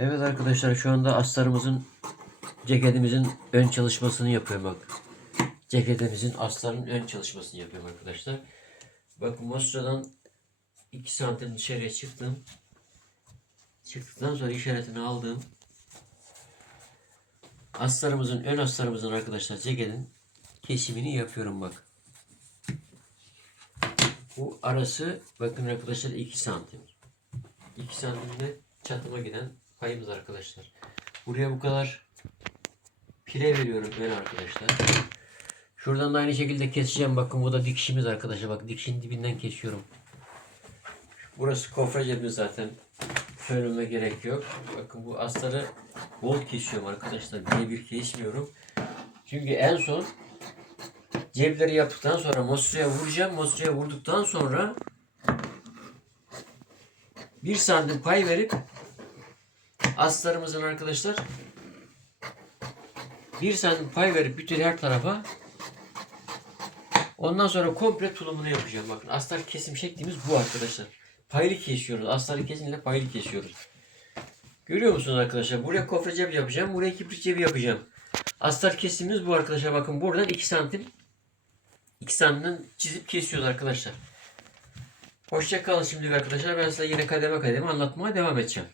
Evet arkadaşlar şu anda astarımızın ceketimizin ön çalışmasını yapıyorum bak. Ceketimizin astarın ön çalışmasını yapıyorum arkadaşlar. Bakın Mostra'dan 2 santim dışarıya çıktım. Çıktıktan sonra işaretini aldım. Astarımızın ön astarımızın arkadaşlar ceketin kesimini yapıyorum bak. Bu arası bakın arkadaşlar 2 santim. 2 santimde çatıma giden payımız arkadaşlar. Buraya bu kadar pire veriyorum ben arkadaşlar. Şuradan da aynı şekilde keseceğim. Bakın bu da dikişimiz arkadaşlar. Bak dikişin dibinden kesiyorum. Burası kofra cebimiz zaten. Söyleme gerek yok. Bakın bu astarı bol kesiyorum arkadaşlar. Birebir kesmiyorum. Çünkü en son cepleri yaptıktan sonra Mostra'ya vuracağım. Mostra'ya vurduktan sonra bir santim pay verip astarımızın arkadaşlar bir santim pay verip bütün her tarafa ondan sonra komple tulumunu yapacağım. Bakın astar kesim şeklimiz bu arkadaşlar. Paylı kesiyoruz. Astarı kesinlikle paylı kesiyoruz. Görüyor musunuz arkadaşlar? Buraya kofre cebi yapacağım. Buraya kibrit cebi yapacağım. Astar kesimimiz bu arkadaşlar. Bakın buradan 2 santim 2 santimden çizip kesiyoruz arkadaşlar. Hoşça kalın şimdilik arkadaşlar. Ben size yine kademe kademe anlatmaya devam edeceğim.